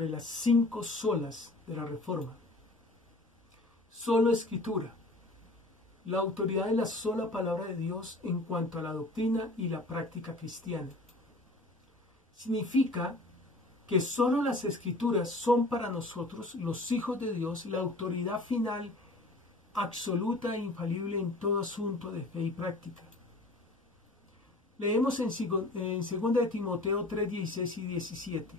de las 5 solas de la Reforma. Sola Escritura, la autoridad de la sola palabra de Dios en cuanto a la doctrina y la práctica cristiana. Significa que solo las Escrituras son para nosotros, los hijos de Dios, la autoridad final, absoluta e infalible en todo asunto de fe y práctica. Leemos en 2 de Timoteo 3, 16 y 17.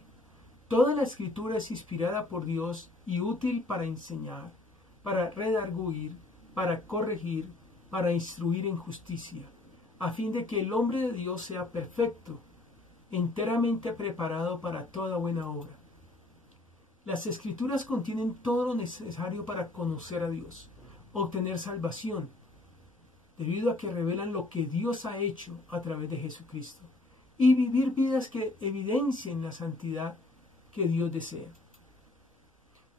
Toda la Escritura es inspirada por Dios y útil para enseñar, para redarguir, para corregir, para instruir en justicia, a fin de que el hombre de Dios sea perfecto, enteramente preparado para toda buena obra. Las Escrituras contienen todo lo necesario para conocer a Dios, obtener salvación, debido a que revelan lo que Dios ha hecho a través de Jesucristo, y vivir vidas que evidencien la santidad que Dios desea.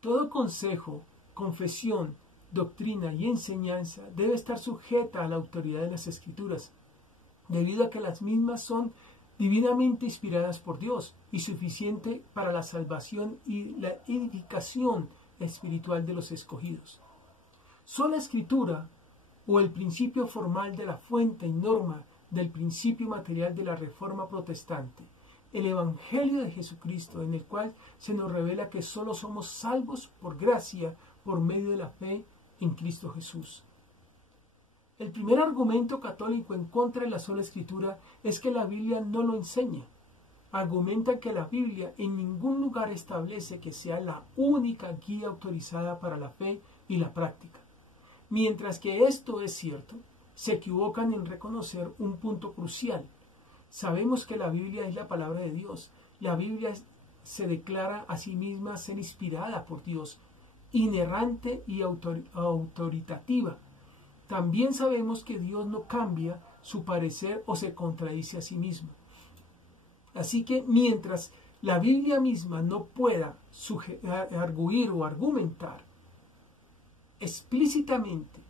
Todo consejo, confesión, doctrina y enseñanza debe estar sujeta a la autoridad de las Escrituras, debido a que las mismas son divinamente inspiradas por Dios y suficiente para la salvación y la edificación espiritual de los escogidos. Sola Escritura, o el principio formal de la fuente y norma del principio material de la Reforma Protestante, el Evangelio de Jesucristo, en el cual se nos revela que solo somos salvos por gracia por medio de la fe en Cristo Jesús. El primer argumento católico en contra de la sola Escritura es que la Biblia no lo enseña. Argumentan que la Biblia en ningún lugar establece que sea la única guía autorizada para la fe y la práctica. Mientras que esto es cierto, se equivocan en reconocer un punto crucial. Sabemos que la Biblia es la palabra de Dios. La Biblia se declara a sí misma ser inspirada por Dios, inerrante y autoritativa. También sabemos que Dios no cambia su parecer o se contradice a sí mismo. Así que mientras la Biblia misma no pueda arguir o argumentar explícitamente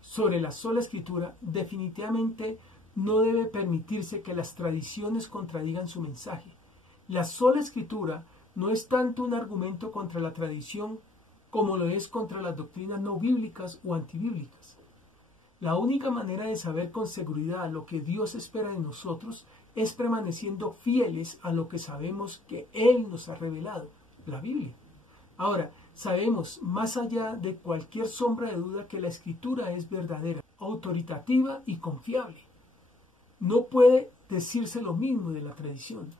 sobre la sola Escritura, definitivamente no debe permitirse que las tradiciones contradigan su mensaje. La sola Escritura no es tanto un argumento contra la tradición como lo es contra las doctrinas no bíblicas o antibíblicas. La única manera de saber con seguridad lo que Dios espera de nosotros es permaneciendo fieles a lo que sabemos que Él nos ha revelado, la Biblia. Ahora, sabemos más allá de cualquier sombra de duda que la Escritura es verdadera, autoritativa y confiable. No puede decirse lo mismo de la tradición.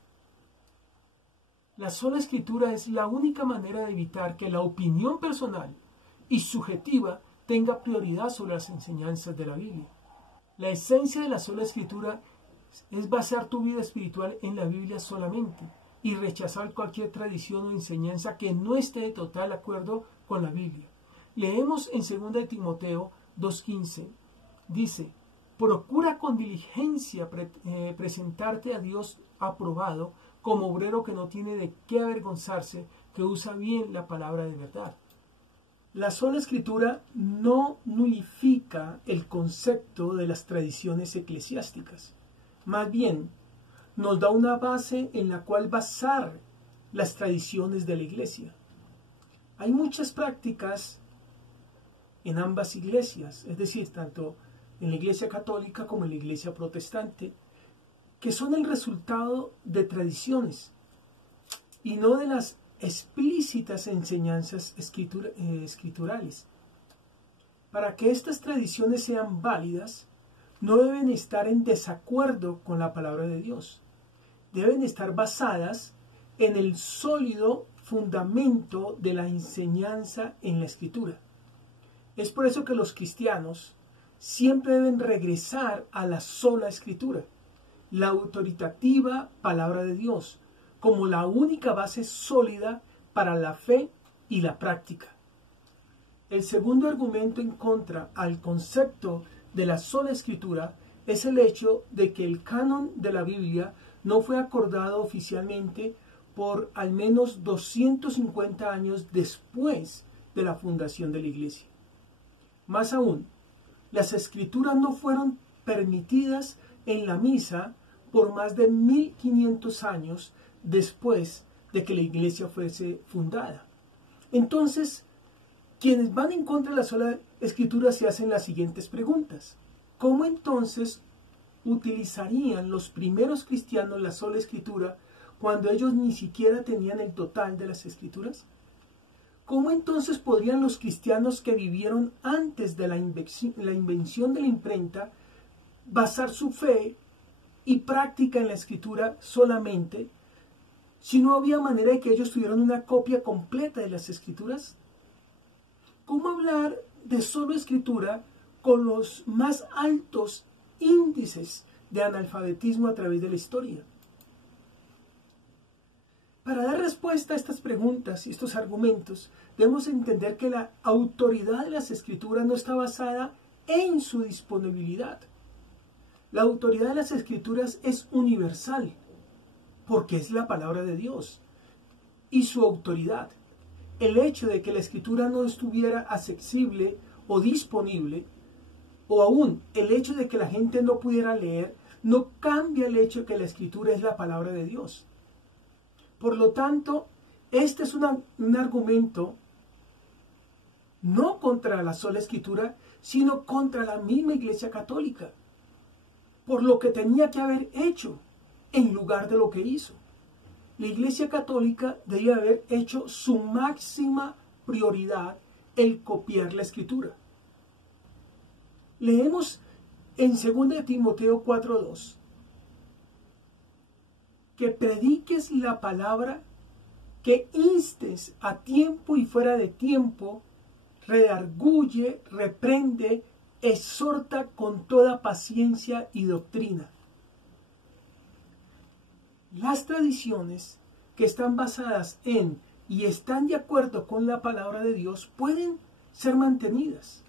La sola Escritura es la única manera de evitar que la opinión personal y subjetiva tenga prioridad sobre las enseñanzas de la Biblia. La esencia de la sola Escritura es basar tu vida espiritual en la Biblia solamente y rechazar cualquier tradición o enseñanza que no esté de total acuerdo con la Biblia. Leemos en 2 de Timoteo 2:15, dice: procura con diligencia presentarte a Dios aprobado como obrero que no tiene de qué avergonzarse, que usa bien la palabra de verdad. La sola Escritura no nulifica el concepto de las tradiciones eclesiásticas. Más bien, nos da una base en la cual basar las tradiciones de la Iglesia. Hay muchas prácticas en ambas iglesias, es decir, tanto en la Iglesia católica como en la Iglesia protestante, que son el resultado de tradiciones y no de las explícitas enseñanzas escriturales. Para que estas tradiciones sean válidas, no deben estar en desacuerdo con la palabra de Dios. Deben estar basadas en el sólido fundamento de la enseñanza en la Escritura. Es por eso que los cristianos siempre deben regresar a la sola Escritura, la autoritativa palabra de Dios, como la única base sólida para la fe y la práctica. El segundo argumento en contra al concepto de la sola Escritura es el hecho de que el canon de la Biblia no fue acordado oficialmente por al menos 250 años después de la fundación de la Iglesia. Más aún, las Escrituras no fueron permitidas en la misa por más de 1500 años después de que la iglesia fuese fundada. Entonces, quienes van en contra de la sola escritura se hacen las siguientes preguntas. ¿Cómo entonces utilizarían los primeros cristianos la sola escritura cuando ellos ni siquiera tenían el total de las escrituras? ¿Cómo entonces podrían los cristianos que vivieron antes de la invención de la imprenta basar su fe y práctica en la escritura solamente si no había manera de que ellos tuvieran una copia completa de las escrituras? ¿Cómo hablar de solo escritura con los más altos índices de analfabetismo a través de la historia? Para dar respuesta a estas preguntas y estos argumentos, debemos entender que la autoridad de las escrituras no está basada en su disponibilidad. La autoridad de las escrituras es universal, porque es la palabra de Dios. Y su autoridad, el hecho de que la escritura no estuviera accesible o disponible, o aún el hecho de que la gente no pudiera leer, no cambia el hecho de que la escritura es la palabra de Dios. Por lo tanto, este es un argumento no contra la sola escritura, sino contra la misma Iglesia Católica, por lo que tenía que haber hecho en lugar de lo que hizo. La Iglesia Católica debía haber hecho su máxima prioridad el copiar la escritura. Leemos en 2 Timoteo 4:2 que prediques la palabra, que instes a tiempo y fuera de tiempo, redarguye, reprende, exhorta con toda paciencia y doctrina. Las tradiciones que están basadas en y están de acuerdo con la palabra de Dios pueden ser mantenidas.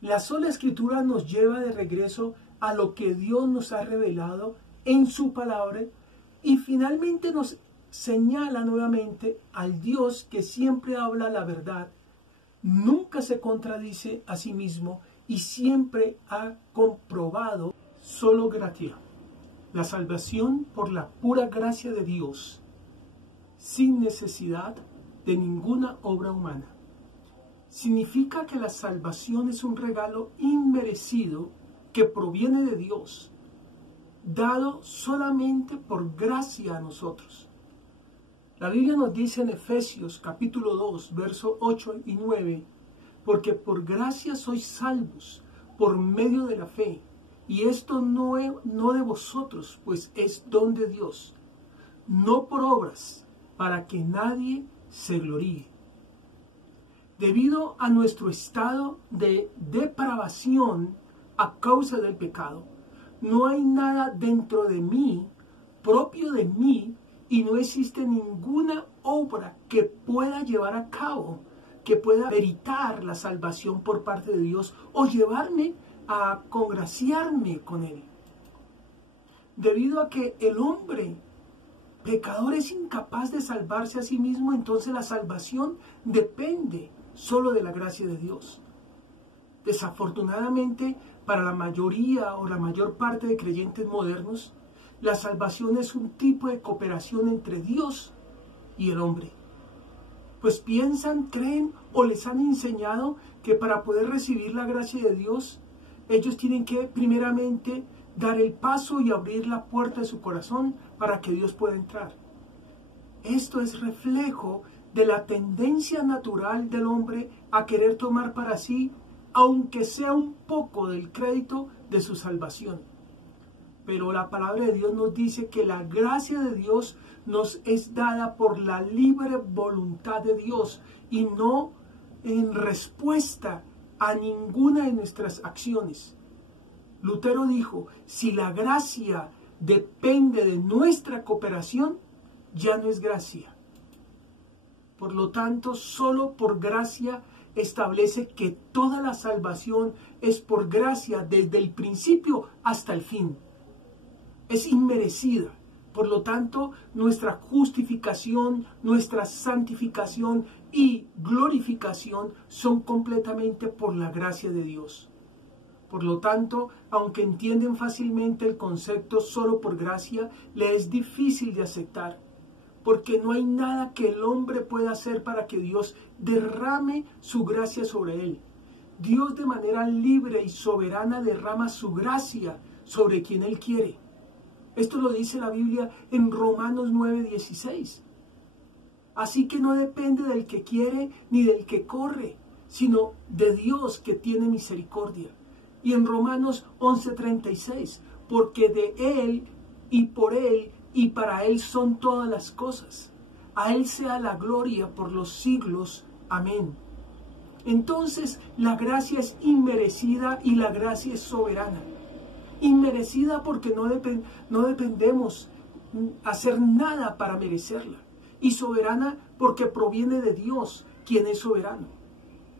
La sola escritura nos lleva de regreso a lo que Dios nos ha revelado en su palabra y finalmente nos señala nuevamente al Dios que siempre habla la verdad, nunca se contradice a sí mismo y siempre ha comprobado solo gratia. La salvación por la pura gracia de Dios, sin necesidad de ninguna obra humana. Significa que la salvación es un regalo inmerecido que proviene de Dios, dado solamente por gracia a nosotros. La Biblia nos dice en Efesios capítulo 2, versos 8 y 9, porque por gracia sois salvos, por medio de la fe, y esto no de vosotros, pues es don de Dios, no por obras, para que nadie se gloríe. Debido a nuestro estado de depravación a causa del pecado, no hay nada dentro de mí, propio de mí, y no existe ninguna obra que pueda llevar a cabo, que pueda meritar la salvación por parte de Dios o llevarme a congraciarme con Él. Debido a que el hombre pecador es incapaz de salvarse a sí mismo, entonces la salvación depende solo de la gracia de Dios. Desafortunadamente, para la mayoría o la mayor parte de creyentes modernos, la salvación es un tipo de cooperación entre Dios y el hombre. Pues piensan, creen o les han enseñado que para poder recibir la gracia de Dios, ellos tienen que primeramente dar el paso y abrir la puerta de su corazón para que Dios pueda entrar. Esto es reflejo de la tendencia natural del hombre a querer tomar para sí, aunque sea un poco del crédito de su salvación. Pero la palabra de Dios nos dice que la gracia de Dios nos es dada por la libre voluntad de Dios y no en respuesta a ninguna de nuestras acciones. Lutero dijo, si la gracia depende de nuestra cooperación, ya no es gracia. Por lo tanto, solo por gracia establece que toda la salvación es por gracia desde el principio hasta el fin. Es inmerecida. Por lo tanto, nuestra justificación, nuestra santificación y glorificación son completamente por la gracia de Dios. Por lo tanto, aunque entienden fácilmente el concepto solo por gracia, le es difícil de aceptar, porque no hay nada que el hombre pueda hacer para que Dios derrame su gracia sobre él. Dios de manera libre y soberana derrama su gracia sobre quien Él quiere. Esto lo dice la Biblia en Romanos 9:16. Así que no depende del que quiere ni del que corre, sino de Dios que tiene misericordia. Y en Romanos 11:36, porque de Él y por Él y para Él son todas las cosas. A Él sea la gloria por los siglos. Amén. Entonces, la gracia es inmerecida y la gracia es soberana. Inmerecida porque no dependemos hacer nada para merecerla. Y soberana porque proviene de Dios, quien es soberano.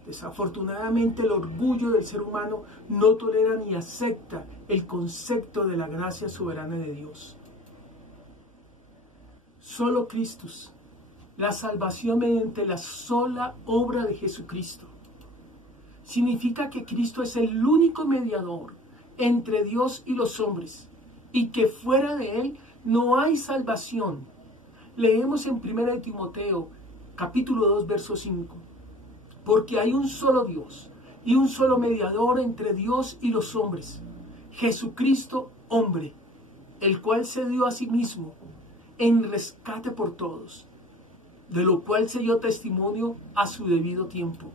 Desafortunadamente, el orgullo del ser humano no tolera ni acepta el concepto de la gracia soberana de Dios. Solo Cristo, la salvación mediante la sola obra de Jesucristo. Significa que Cristo es el único mediador entre Dios y los hombres y que fuera de Él no hay salvación. Leemos en 1 Timoteo capítulo 2 verso 5. Porque hay un solo Dios y un solo mediador entre Dios y los hombres, Jesucristo hombre, el cual se dio a sí mismo en rescate por todos, de lo cual se dio testimonio a su debido tiempo.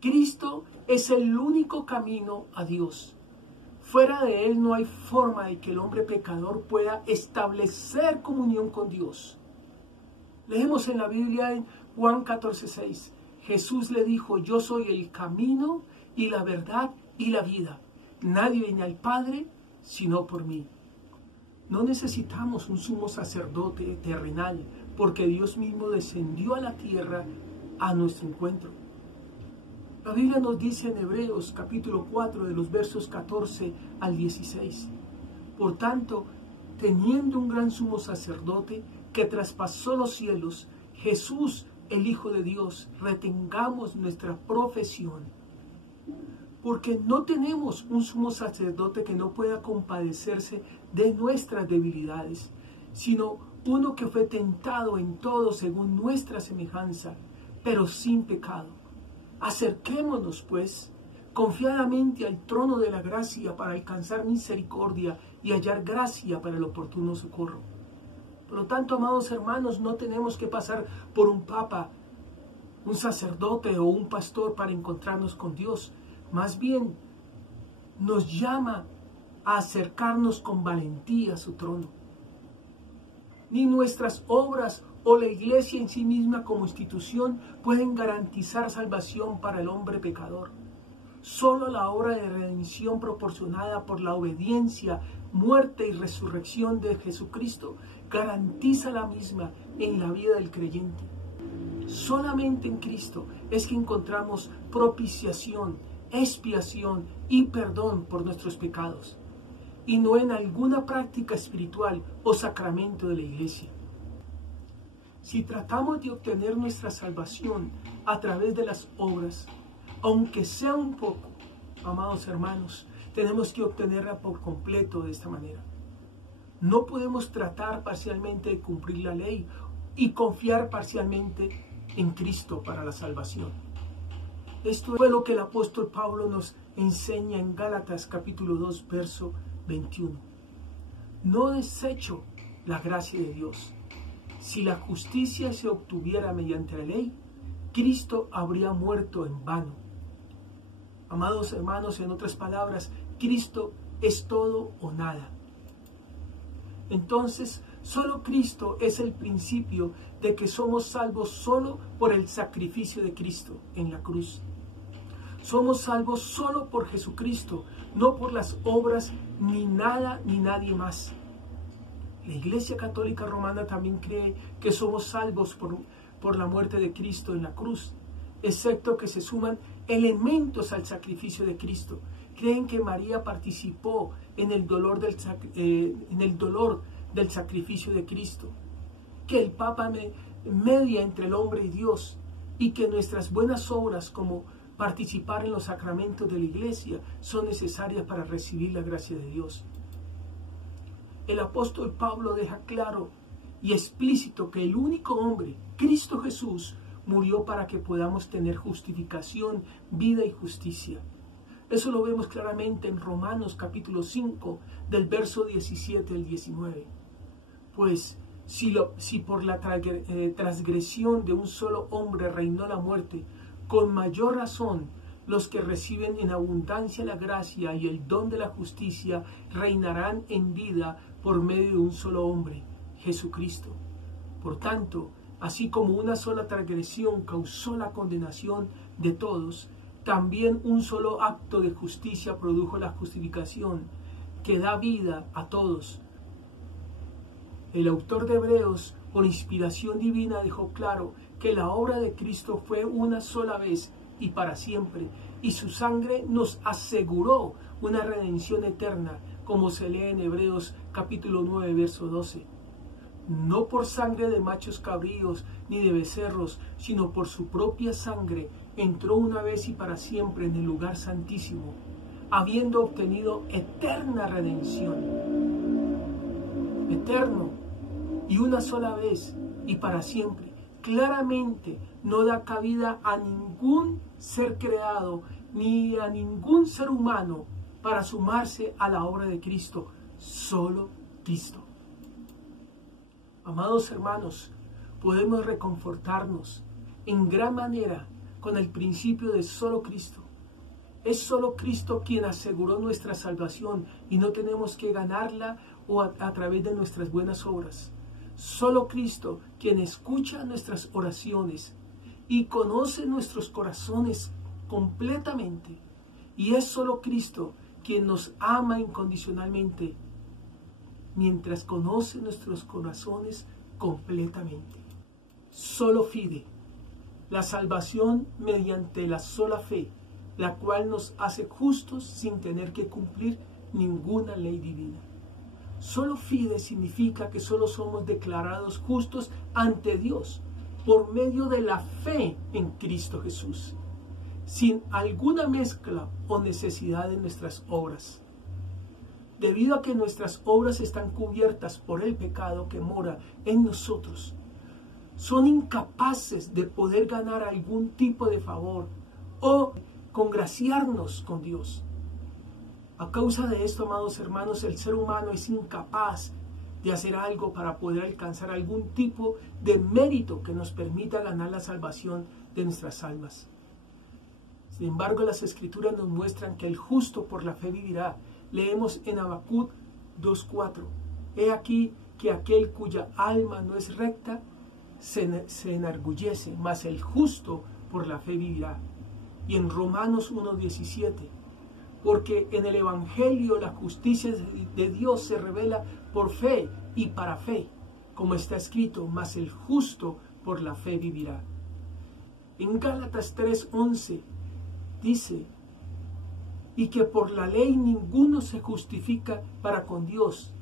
Cristo es el único camino a Dios. Fuera de Él no hay forma de que el hombre pecador pueda establecer comunión con Dios. Leemos en la Biblia en Juan 14:6. Jesús le dijo, yo soy el camino y la verdad y la vida. Nadie viene al Padre sino por mí. No necesitamos un sumo sacerdote terrenal, porque Dios mismo descendió a la tierra a nuestro encuentro. La Biblia nos dice en Hebreos capítulo 4 de los versos 14 al 16. Por tanto, teniendo un gran sumo sacerdote que traspasó los cielos, Jesús, el Hijo de Dios, retengamos nuestra profesión. Porque no tenemos un sumo sacerdote que no pueda compadecerse de nuestras debilidades, sino uno que fue tentado en todo según nuestra semejanza, pero sin pecado. Acerquémonos, pues, confiadamente al trono de la gracia para alcanzar misericordia y hallar gracia para el oportuno socorro. Por lo tanto, amados hermanos, no tenemos que pasar por un papa, un sacerdote o un pastor para encontrarnos con Dios. Más bien, nos llama a acercarnos con valentía a su trono. Ni nuestras obras o la iglesia en sí misma como institución pueden garantizar salvación para el hombre pecador. Solo la obra de redención proporcionada por la obediencia, muerte y resurrección de Jesucristo garantiza la misma en la vida del creyente. Solamente en Cristo es que encontramos propiciación, expiación y perdón por nuestros pecados, y no en alguna práctica espiritual o sacramento de la iglesia. Si tratamos de obtener nuestra salvación a través de las obras, aunque sea un poco, amados hermanos, tenemos que obtenerla por completo de esta manera. No podemos tratar parcialmente de cumplir la ley y confiar parcialmente en Cristo para la salvación. Esto fue lo que el apóstol Pablo nos enseña en Gálatas capítulo 2, verso 21. No desecho la gracia de Dios. Si la justicia se obtuviera mediante la ley, Cristo habría muerto en vano. Amados hermanos, en otras palabras, Cristo es todo o nada. Entonces, solo Cristo es el principio de que somos salvos solo por el sacrificio de Cristo en la cruz. Somos salvos solo por Jesucristo, no por las obras ni nada ni nadie más. La Iglesia Católica Romana también cree que somos salvos por la muerte de Cristo en la cruz, excepto que se suman elementos al sacrificio de Cristo. Creen que María participó en el dolor del sacrificio de Cristo, que el Papa media entre el hombre y Dios, y que nuestras buenas obras como participar en los sacramentos de la Iglesia son necesarias para recibir la gracia de Dios. El apóstol Pablo deja claro y explícito que el único hombre, Cristo Jesús, murió para que podamos tener justificación, vida y justicia. Eso lo vemos claramente en Romanos capítulo 5, del verso 17 al 19. Pues si por la transgresión de un solo hombre reinó la muerte, con mayor razón los que reciben en abundancia la gracia y el don de la justicia reinarán en vida por medio de un solo hombre, Jesucristo. Por tanto, así como una sola transgresión causó la condenación de todos, también un solo acto de justicia produjo la justificación que da vida a todos. El autor de Hebreos, por inspiración divina, dejó claro que la obra de Cristo fue una sola vez y para siempre, y su sangre nos aseguró una redención eterna, como se lee en Hebreos capítulo 9, verso 12. No por sangre de machos cabríos ni de becerros, sino por su propia sangre entró una vez y para siempre en el lugar santísimo, habiendo obtenido eterna redención. Eterno, y una sola vez y para siempre. Claramente no da cabida a ningún ser creado ni a ningún ser humano para sumarse a la obra de Cristo, solo Cristo. Amados hermanos, podemos reconfortarnos en gran manera con el principio de solo Cristo. Es solo Cristo quien aseguró nuestra salvación y no tenemos que ganarla o a través de nuestras buenas obras. Solo Cristo quien escucha nuestras oraciones y conoce nuestros corazones completamente. Y es solo Cristo quien nos ama incondicionalmente, mientras conoce nuestros corazones completamente. Solo fide, la salvación mediante la sola fe, la cual nos hace justos sin tener que cumplir ninguna ley divina. Solo fide significa que solo somos declarados justos ante Dios por medio de la fe en Cristo Jesús, sin alguna mezcla o necesidad de nuestras obras. Debido a que nuestras obras están cubiertas por el pecado que mora en nosotros, son incapaces de poder ganar algún tipo de favor o congraciarnos con Dios. A causa de esto, amados hermanos, el ser humano es incapaz de hacer algo para poder alcanzar algún tipo de mérito que nos permita ganar la salvación de nuestras almas. Sin embargo, las Escrituras nos muestran que el justo por la fe vivirá. Leemos en Habacuc 2:4. He aquí que aquel cuya alma no es recta se enorgullece, mas el justo por la fe vivirá. Y en Romanos 1:17. Porque en el Evangelio la justicia de Dios se revela por fe y para fe, como está escrito, mas el justo por la fe vivirá. En Gálatas 3:11 dice, y que por la ley ninguno se justifica para con Dios.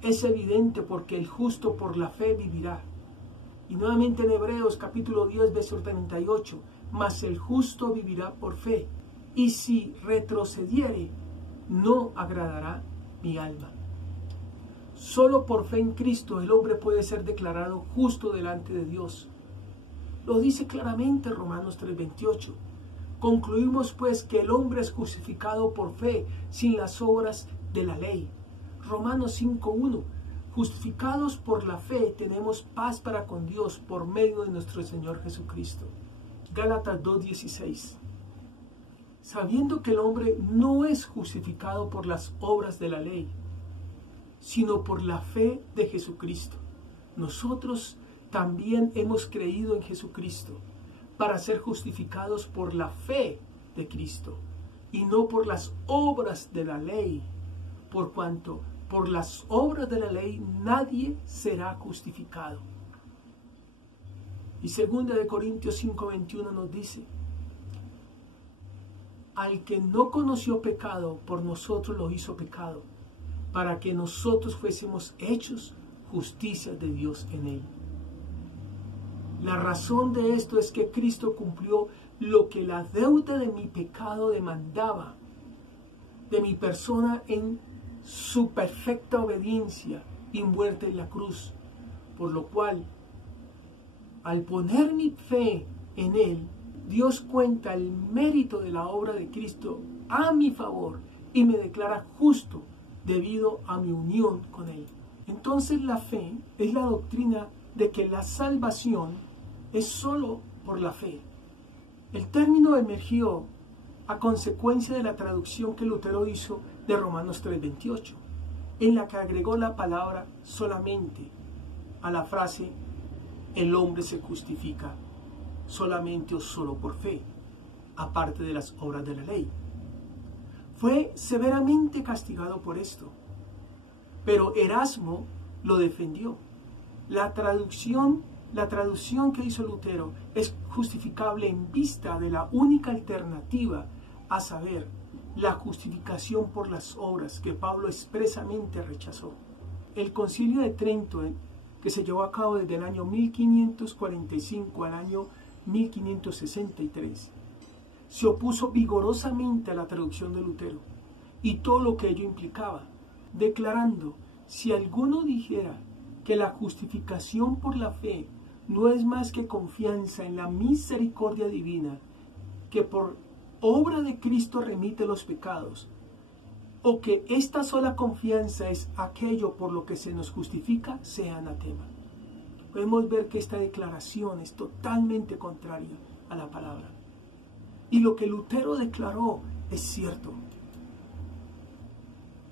Es evidente porque el justo por la fe vivirá. Y nuevamente en Hebreos capítulo 10, verso 38, mas el justo vivirá por fe. Y si retrocediere, no agradará mi alma. Solo por fe en Cristo el hombre puede ser declarado justo delante de Dios. Lo dice claramente Romanos 3:28. Concluimos pues que el hombre es justificado por fe sin las obras de la ley. Romanos 5:1. Justificados por la fe tenemos paz para con Dios por medio de nuestro Señor Jesucristo. Gálatas 2:16. Sabiendo que el hombre no es justificado por las obras de la ley, sino por la fe de Jesucristo. Nosotros también hemos creído en Jesucristo para ser justificados por la fe de Cristo y no por las obras de la ley, por cuanto por las obras de la ley nadie será justificado. Y 2 Corintios 5:21 nos dice, al que no conoció pecado, por nosotros lo hizo pecado, para que nosotros fuésemos hechos justicia de Dios en él. La razón de esto es que Cristo cumplió lo que la deuda de mi pecado demandaba de mi persona en su perfecta obediencia y muerte en la cruz. Por lo cual, al poner mi fe en Él, Dios cuenta el mérito de la obra de Cristo a mi favor y me declara justo debido a mi unión con Él. Entonces la fe es la doctrina de que la salvación es solo por la fe. El término emergió a consecuencia de la traducción que Lutero hizo de Romanos 3:28, en la que agregó la palabra solamente a la frase el hombre se justifica solamente o solo por fe, aparte de las obras de la ley. Fue severamente castigado por esto, pero Erasmo lo defendió. La traducción que hizo Lutero es justificable en vista de la única alternativa, a saber, la justificación por las obras que Pablo expresamente rechazó. El Concilio de Trento, que se llevó a cabo desde el año 1545 al año 1563, se opuso vigorosamente a la traducción de Lutero y todo lo que ello implicaba, declarando: si alguno dijera que la justificación por la fe no es más que confianza en la misericordia divina, que por obra de Cristo remite los pecados, o que esta sola confianza es aquello por lo que se nos justifica, sea anatema. Podemos ver que esta declaración es totalmente contraria a la palabra. Y lo que Lutero declaró es cierto.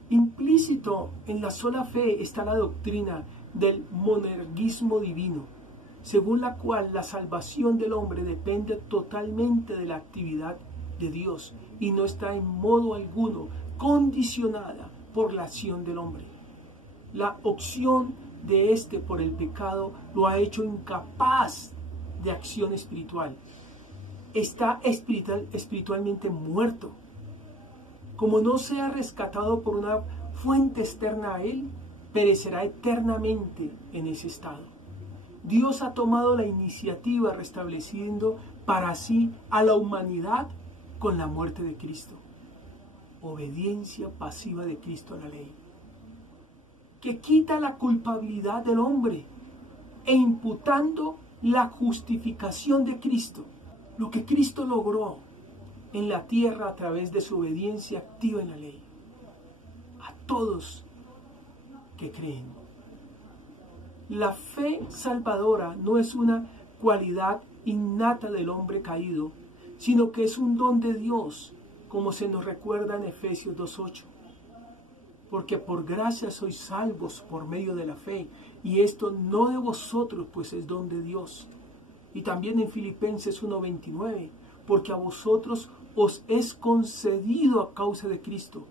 Implícito en la sola fe está la doctrina del monergismo divino, según la cual la salvación del hombre depende totalmente de la actividad de Dios y no está en modo alguno condicionada por la acción del hombre. La opción de éste por el pecado lo ha hecho incapaz de acción espiritual. Está espiritualmente muerto. Como no sea rescatado por una fuente externa a él, perecerá eternamente en ese estado. Dios ha tomado la iniciativa restableciendo para sí a la humanidad con la muerte de Cristo. Obediencia pasiva de Cristo a la ley, que quita la culpabilidad del hombre e imputando la justificación de Cristo, lo que Cristo logró en la tierra a través de su obediencia activa en la ley, a todos que creen. La fe salvadora no es una cualidad innata del hombre caído, sino que es un don de Dios, como se nos recuerda en Efesios 2:8. Porque por gracia sois salvos por medio de la fe, y esto no de vosotros, pues es don de Dios. Y también en Filipenses 1:29, porque a vosotros os es concedido a causa de Cristo,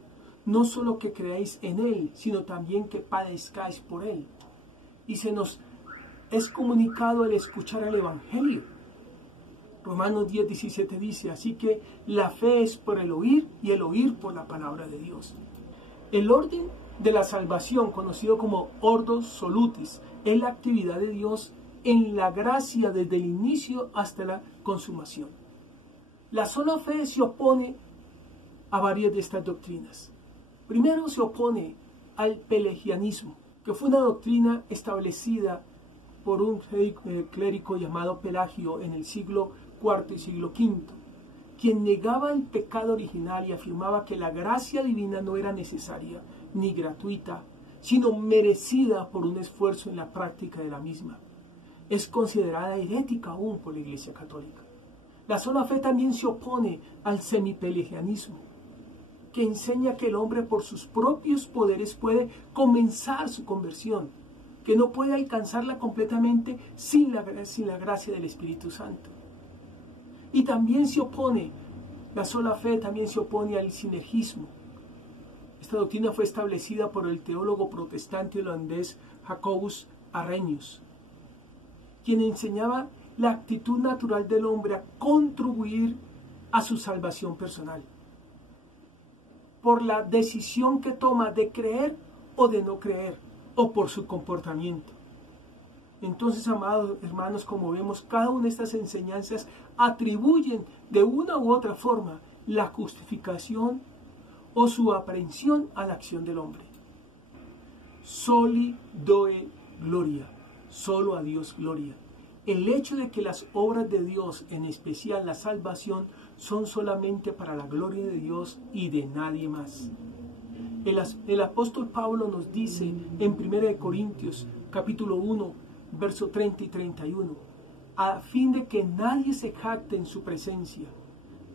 no solo que creáis en Él, sino también que padezcáis por Él. Y se nos es comunicado el escuchar el Evangelio. Romanos 10:17 dice: así que la fe es por el oír y el oír por la palabra de Dios. El orden de la salvación, conocido como Ordo Solutis, es la actividad de Dios en la gracia desde el inicio hasta la consumación. La sola fe se opone a varias de estas doctrinas. Primero se opone al pelagianismo, que fue una doctrina establecida por un clérigo llamado Pelagio en el siglo IV y siglo V, quien negaba el pecado original y afirmaba que la gracia divina no era necesaria ni gratuita, sino merecida por un esfuerzo en la práctica de la misma. Es considerada herética aún por la Iglesia Católica. La sola fe también se opone al semipelagianismo, que enseña que el hombre por sus propios poderes puede comenzar su conversión, que no puede alcanzarla completamente sin la gracia del Espíritu Santo. Y también se opone, la sola fe también se opone al sinergismo. Esta doctrina fue establecida por el teólogo protestante holandés Jacobus Arrhenius, quien enseñaba la actitud natural del hombre a contribuir a su salvación personal, por la decisión que toma de creer o de no creer, o por su comportamiento. Entonces, amados hermanos, como vemos, cada una de estas enseñanzas atribuyen de una u otra forma la justificación o su aprehensión a la acción del hombre. Soli Deo Gloria. Solo a Dios gloria. El hecho de que las obras de Dios, en especial la salvación, son solamente para la gloria de Dios y de nadie más. El apóstol Pablo nos dice en 1 Corintios capítulo 1, verso 30 y 31, a fin de que nadie se jacte en su presencia,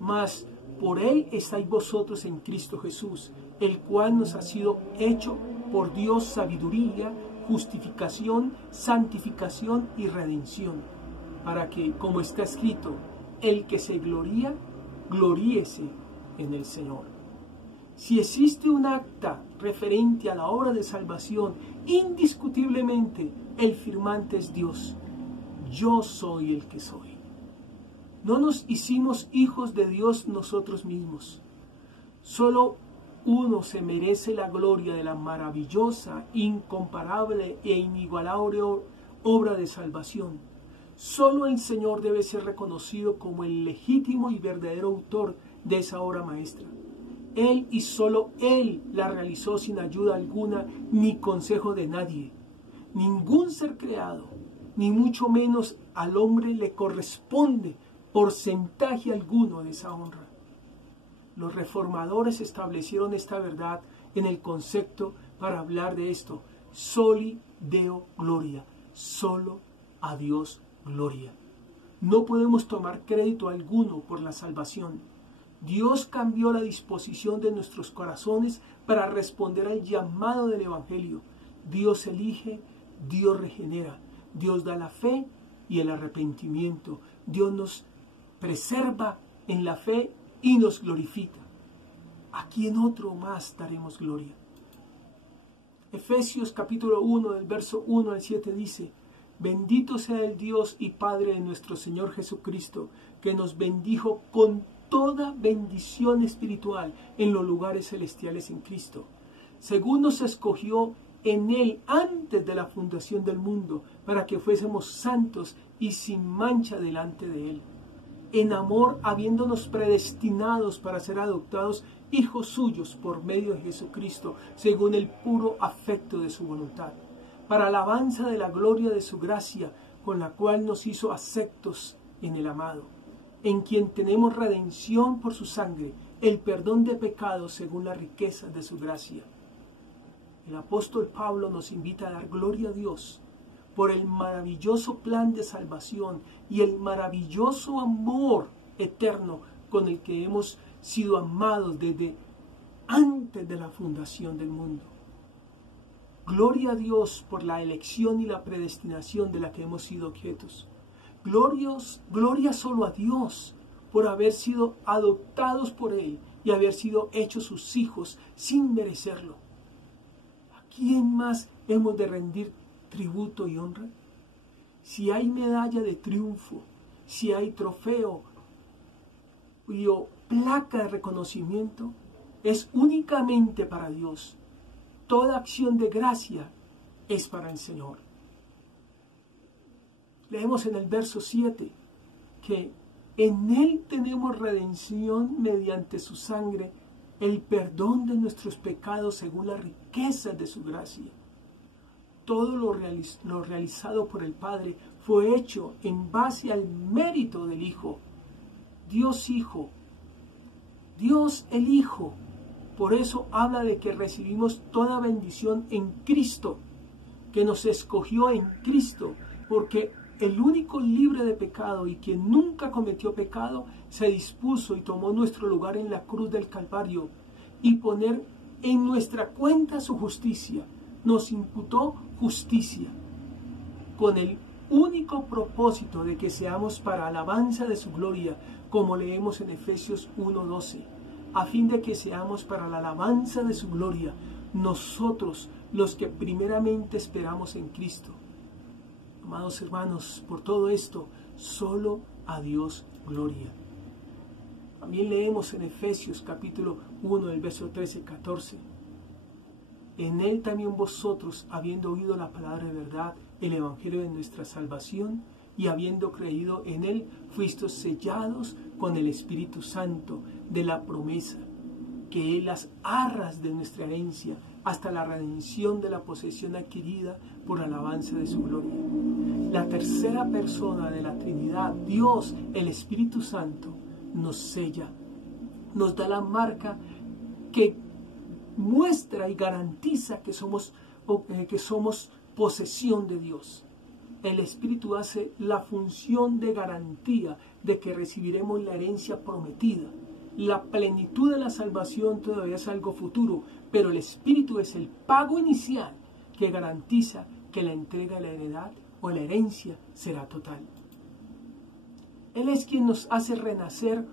mas por él estáis vosotros en Cristo Jesús, el cual nos ha sido hecho por Dios sabiduría, justificación, santificación y redención, para que, como está escrito, el que se gloría, gloríese en el Señor. Si existe un acta referente a la obra de salvación, indiscutiblemente el firmante es Dios. Yo soy el que soy. No nos hicimos hijos de Dios nosotros mismos. Solo uno se merece la gloria de la maravillosa, incomparable e inigualable obra de salvación. Solo el Señor debe ser reconocido como el legítimo y verdadero autor de esa obra maestra. Él y solo Él la realizó sin ayuda alguna ni consejo de nadie. Ningún ser creado, ni mucho menos al hombre, le corresponde porcentaje alguno de esa honra. Los reformadores establecieron esta verdad en el concepto para hablar de esto: soli Deo gloria, solo a Dios gloria. No podemos tomar crédito alguno por la salvación. Dios cambió la disposición de nuestros corazones para responder al llamado del Evangelio. Dios elige, Dios regenera, Dios da la fe y el arrepentimiento. Dios nos preserva en la fe y nos glorifica. ¿A quién otro más daremos gloria? Efesios capítulo 1, del verso 1 al 7 dice: bendito sea el Dios y Padre de nuestro Señor Jesucristo, que nos bendijo con toda bendición espiritual en los lugares celestiales en Cristo, según nos escogió en Él antes de la fundación del mundo, para que fuésemos santos y sin mancha delante de Él, en amor habiéndonos predestinados para ser adoptados hijos suyos por medio de Jesucristo, según el puro afecto de su voluntad, para alabanza de la gloria de su gracia, con la cual nos hizo aceptos en el amado, en quien tenemos redención por su sangre, el perdón de pecados según la riqueza de su gracia. El apóstol Pablo nos invita a dar gloria a Dios por el maravilloso plan de salvación y el maravilloso amor eterno con el que hemos sido amados desde antes de la fundación del mundo. Gloria a Dios por la elección y la predestinación de la que hemos sido objetos. Gloria solo a Dios por haber sido adoptados por Él y haber sido hechos sus hijos sin merecerlo. ¿A quién más hemos de rendir tributo y honra? Si hay medalla de triunfo, si hay trofeo o placa de reconocimiento, es únicamente para Dios. Toda acción de gracia es para el Señor. Leemos en el verso 7 que en Él tenemos redención mediante su sangre, el perdón de nuestros pecados según la riqueza de su gracia. Todo lo realizado por el Padre fue hecho en base al mérito del Hijo. Dios Hijo, Dios el Hijo. Por eso habla de que recibimos toda bendición en Cristo, que nos escogió en Cristo, porque el único libre de pecado y quien nunca cometió pecado se dispuso y tomó nuestro lugar en la cruz del Calvario y poner en nuestra cuenta su justicia. Nos imputó justicia con el único propósito de que seamos para alabanza de su gloria, como leemos en Efesios 1:12, a fin de que seamos para la alabanza de su gloria, nosotros los que primeramente esperamos en Cristo. Amados hermanos, por todo esto, solo a Dios gloria. También leemos en Efesios capítulo 1, del verso 13 y 14. En Él también vosotros, habiendo oído la palabra de verdad, el evangelio de nuestra salvación, y habiendo creído en Él, fuisteis sellados con el Espíritu Santo de la promesa, que es las arras de nuestra herencia, hasta la redención de la posesión adquirida por alabanza de su gloria. la tercera persona de la Trinidad, Dios, el Espíritu Santo, nos sella, nos da la marca que muestra y garantiza que somos posesión de Dios. El Espíritu hace la función de garantía de que recibiremos la herencia prometida. La plenitud de la salvación todavía es algo futuro, pero el Espíritu es el pago inicial que garantiza que la entrega de la heredad o la herencia será total. Él es quien nos hace renacer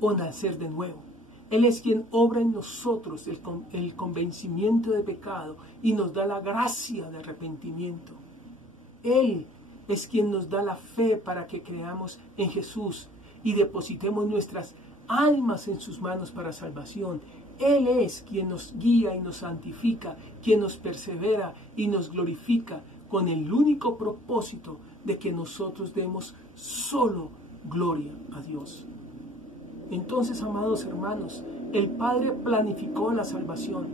o nacer de nuevo. Él es quien obra en nosotros el convencimiento de pecado y nos da la gracia de arrepentimiento. Él es quien nos da la fe para que creamos en Jesús y depositemos nuestras almas en sus manos para salvación. Él es quien nos guía y nos santifica, quien nos persevera y nos glorifica con el único propósito de que nosotros demos solo gloria a Dios. Entonces, amados hermanos, el Padre planificó la salvación,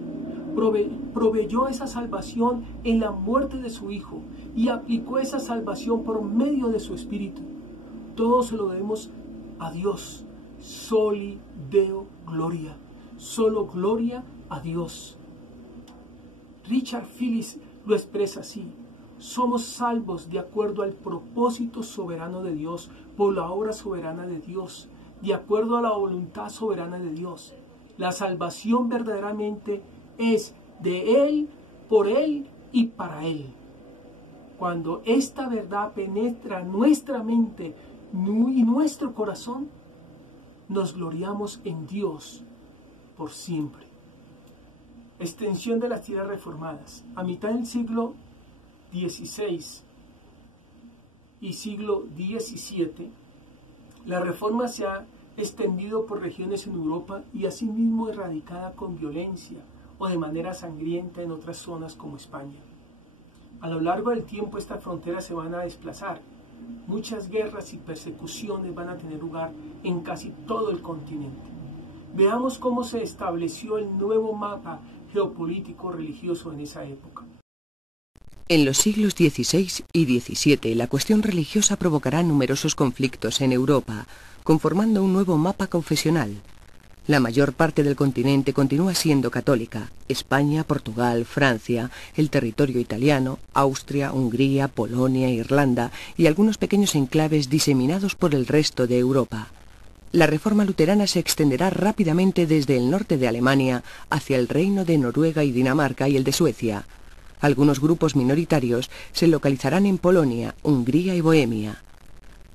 proveyó esa salvación en la muerte de su Hijo y aplicó esa salvación por medio de su Espíritu. Todo se lo debemos a Dios. Soli Deo Gloria. Solo gloria a Dios. Richard Phillips lo expresa así: somos salvos de acuerdo al propósito soberano de Dios, por la obra soberana de Dios, de acuerdo a la voluntad soberana de Dios. La salvación verdaderamente es de Él, por Él y para Él. Cuando esta verdad penetra nuestra mente y nuestro corazón, nos gloriamos en Dios por siempre. Extensión de las tierras reformadas. A mitad del siglo XVI y siglo XVII, la reforma se ha extendido por regiones en Europa y asimismo erradicada con violencia o de manera sangrienta en otras zonas como España. A lo largo del tiempo estas fronteras se van a desplazar. Muchas guerras y persecuciones van a tener lugar en casi todo el continente. Veamos cómo se estableció el nuevo mapa geopolítico religioso en esa época. En los siglos XVI y XVII, la cuestión religiosa provocará numerosos conflictos en Europa, conformando un nuevo mapa confesional. La mayor parte del continente continúa siendo católica: España, Portugal, Francia, el territorio italiano, Austria, Hungría, Polonia, Irlanda y algunos pequeños enclaves diseminados por el resto de Europa. La reforma luterana se extenderá rápidamente desde el norte de Alemania hacia el reino de Noruega y Dinamarca y el de Suecia. Algunos grupos minoritarios se localizarán en Polonia, Hungría y Bohemia.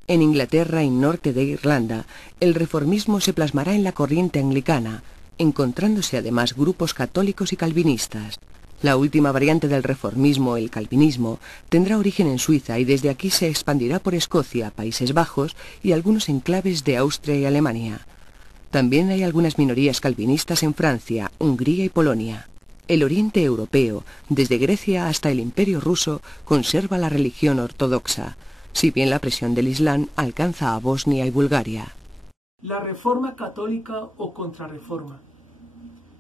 En Inglaterra y norte de Irlanda, el reformismo se plasmará en la corriente anglicana, encontrándose además grupos católicos y calvinistas. La última variante del reformismo, el calvinismo, tendrá origen en Suiza y desde aquí se expandirá por Escocia, Países Bajos y algunos enclaves de Austria y Alemania. También hay algunas minorías calvinistas en Francia, Hungría y Polonia. El oriente europeo, desde Grecia hasta el Imperio ruso, conserva la religión ortodoxa, si bien la presión del Islam alcanza a Bosnia y Bulgaria. La reforma católica o contrarreforma.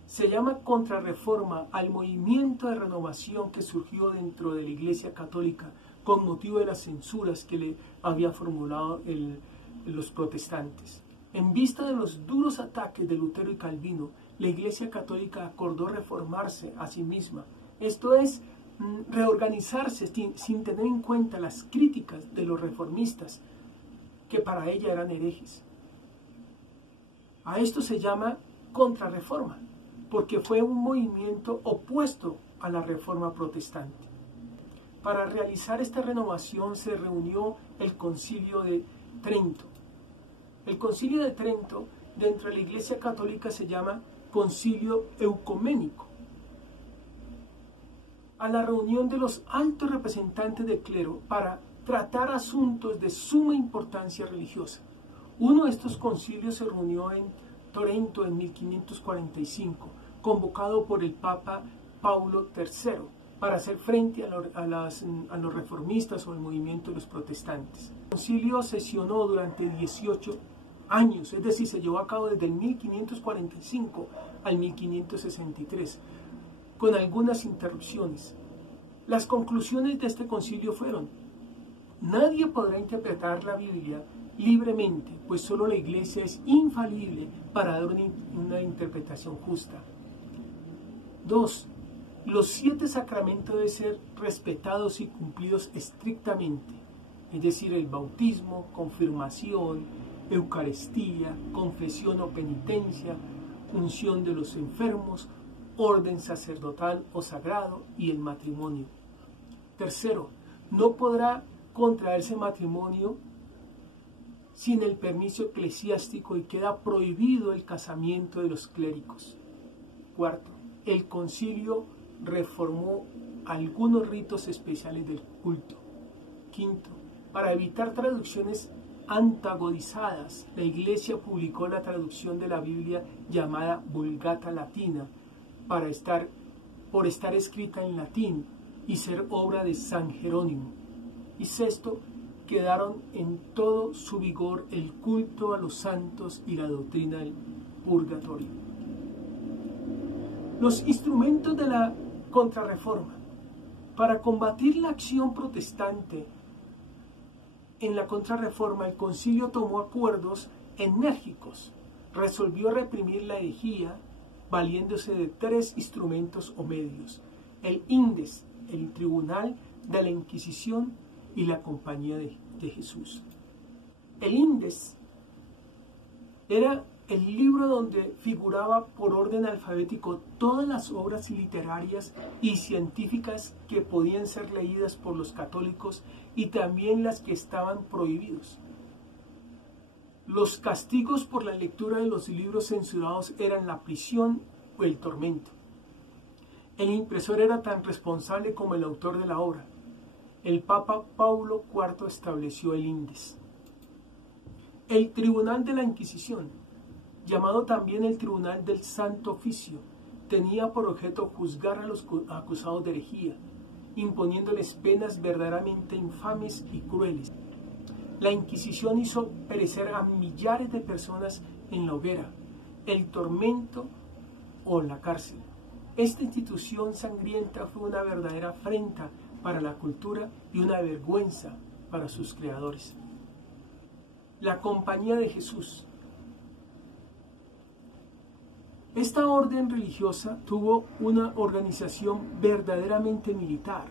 Se llama contrarreforma al movimiento de renovación que surgió dentro de la Iglesia Católica con motivo de las censuras que le habían formulado los protestantes. En vista de los duros ataques de Lutero y Calvino, la Iglesia Católica acordó reformarse a sí misma. Esto es, reorganizarse sin tener en cuenta las críticas de los reformistas, que para ella eran herejes. A esto se llama contrarreforma, porque fue un movimiento opuesto a la reforma protestante. Para realizar esta renovación se reunió el Concilio de Trento. El Concilio de Trento, dentro de la Iglesia Católica, se llama Concilio Ecuménico. A la reunión de los altos representantes del clero para tratar asuntos de suma importancia religiosa. Uno de estos concilios se reunió en Trento en 1545, convocado por el Papa Paulo III, para hacer frente a los reformistas o el movimiento de los protestantes. El concilio sesionó durante 18 años, es decir, se llevó a cabo desde el 1545 al 1563, con algunas interrupciones. Las conclusiones de este concilio fueron: Nadie podrá interpretar la Biblia libremente, pues solo la Iglesia es infalible para dar una interpretación justa. 2. Los 7 sacramentos deben ser respetados y cumplidos estrictamente, es decir, el bautismo, confirmación, Eucaristía, confesión o penitencia, unción de los enfermos, orden sacerdotal o sagrado y el matrimonio. 3. No podrá contraerse matrimonio sin el permiso eclesiástico y queda prohibido el casamiento de los clérigos. 4. El concilio reformó algunos ritos especiales del culto. 5. Para evitar traducciones antagonizadas, la Iglesia publicó la traducción de la Biblia llamada Vulgata Latina, por estar escrita en latín y ser obra de San Jerónimo. Y 6. Quedaron en todo su vigor el culto a los santos y la doctrina del purgatorio. Los instrumentos de la Contrarreforma. Para combatir la acción protestante en la Contrarreforma, el concilio tomó acuerdos enérgicos. Resolvió reprimir la herejía valiéndose de 3 instrumentos o medios: el Indes, el Tribunal de la Inquisición y la Compañía de Jesús. El Indes era el libro donde figuraba por orden alfabético todas las obras literarias y científicas que podían ser leídas por los católicos y también las que estaban prohibidos. Los castigos por la lectura de los libros censurados eran la prisión o el tormento. El impresor era tan responsable como el autor de la obra. El Papa Paulo IV estableció el Indes. El Tribunal de la Inquisición, llamado también el Tribunal del Santo Oficio, tenía por objeto juzgar a los acusados de herejía, imponiéndoles penas verdaderamente infames y crueles. La Inquisición hizo perecer a millares de personas en la hoguera, el tormento o la cárcel. Esta institución sangrienta fue una verdadera afrenta para la cultura y una vergüenza para sus creadores. La Compañía de Jesús. Esta orden religiosa tuvo una organización verdaderamente militar.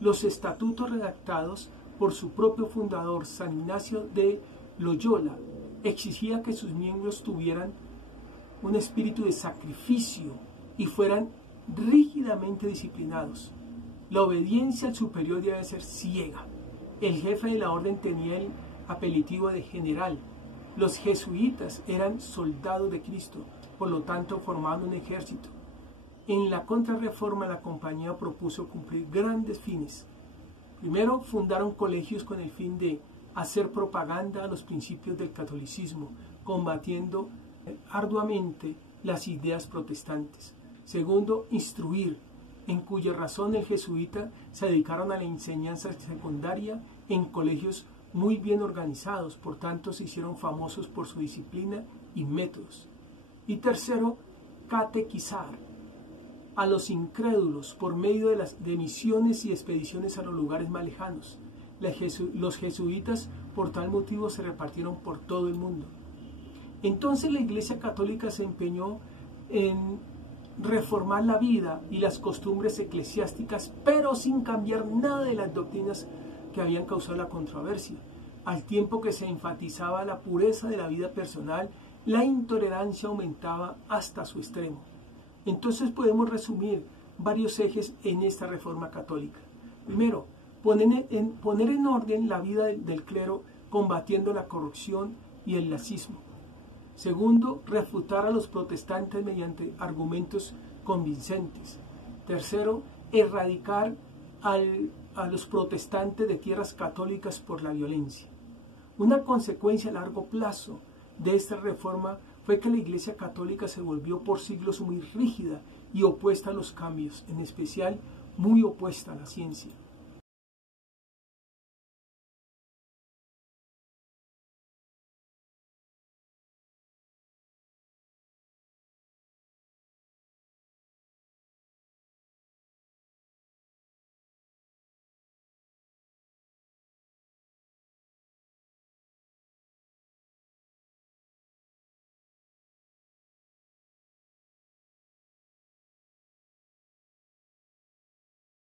Los estatutos redactados por su propio fundador, San Ignacio de Loyola, exigía que sus miembros tuvieran un espíritu de sacrificio y fueran rígidamente disciplinados. La obediencia al superior debe ser ciega. El jefe de la orden tenía el apelativo de general. Los jesuitas eran soldados de Cristo, por lo tanto formaban un ejército. En la Contrarreforma la Compañía propuso cumplir grandes fines. Primero, fundaron colegios con el fin de hacer propaganda a los principios del catolicismo, combatiendo arduamente las ideas protestantes. Segundo, instruir, en cuya razón el jesuita se dedicaron a la enseñanza secundaria en colegios muy bien organizados, por tanto se hicieron famosos por su disciplina y métodos. Y tercero, catequizar a los incrédulos por medio de misiones y expediciones a los lugares más lejanos. Los jesuitas por tal motivo se repartieron por todo el mundo. Entonces la Iglesia Católica se empeñó en reformar la vida y las costumbres eclesiásticas, pero sin cambiar nada de las doctrinas que habían causado la controversia, al tiempo que se enfatizaba la pureza de la vida personal. La intolerancia aumentaba hasta su extremo. Entonces podemos resumir varios ejes en esta reforma católica. Primero, poner en orden la vida del clero combatiendo la corrupción y el laxismo. Segundo, refutar a los protestantes mediante argumentos convincentes. Tercero, erradicar a los protestantes de tierras católicas por la violencia. Una consecuencia a largo plazo de esta reforma fue que la Iglesia Católica se volvió por siglos muy rígida y opuesta a los cambios, en especial muy opuesta a la ciencia.